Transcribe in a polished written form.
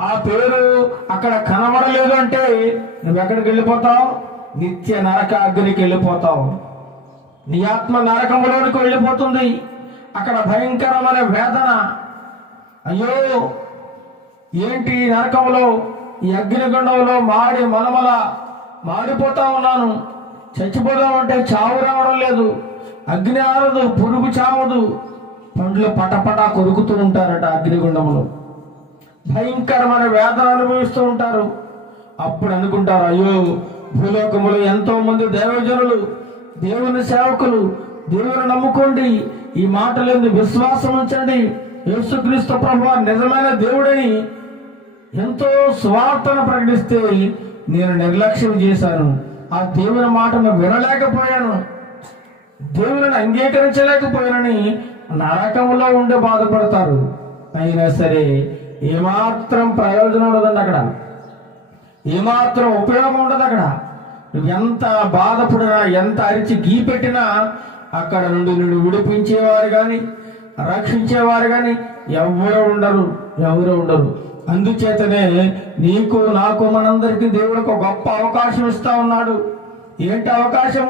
ఆ పేరు అక్కడ కనబడలేదు అంటే నువ్వెక్కడికి వెళ్ళిపోతావు? నిత్య నరక అగ్నికి వెళ్ళిపోతావు. నీ ఆత్మ నరకంలోనికి వెళ్ళిపోతుంది. అక్కడ భయంకరమైన వేదన. అయ్యో, ఏంటి నరకంలో, ఈ అగ్నిగుండంలో మాడి మనమల మాడిపోతా ఉన్నాను. చచ్చిపోదామంటే చావు రావడం లేదు. అగ్ని ఆరదు, పురుగు చావదు. పండ్లు పటపట కొరుకుతూ ఉంటారట అగ్నిగుండంలో. భయంకరమైన వేదన అనుభవిస్తూ ఉంటారు. అప్పుడు అనుకుంటారు, అయ్యో, భూలోకములో ఎంతో మంది దైవజనులు, దేవుని సేవకులు, దేవుని నమ్ముకోండి, ఈ మాటలందు విశ్వాసం ఉంచండి, యేసుక్రీస్తు ప్రభువు నిజమైన దేవుడని ఎంతో స్వార్థను ప్రకటిస్తే నేను నిర్లక్ష్యం చేశాను. ఆ దేవుని మాటను వినలేకపోయాను, దేవుని అంగీకరించలేకపోయానని నరకంలో ఉండి బాధపడతారు. అయినా సరే ఏమాత్రం ప్రయోజనం ఉండదండి. అక్కడ ఏమాత్రం ఉపయోగం ఉండదు. అక్కడ నువ్వు ఎంత బాధపడినా, ఎంత అరిచి గీపెట్టినా అక్కడ నుండి నిన్ను విడిపించేవారు కానీ, రక్షించేవారు కానీ ఎవరు ఉండరు. అందుచేతనే నీకు, నాకు, మనందరికీ దేవుడు ఒక గొప్ప అవకాశం ఇస్తా ఉన్నాడు. ఏంటి అవకాశం?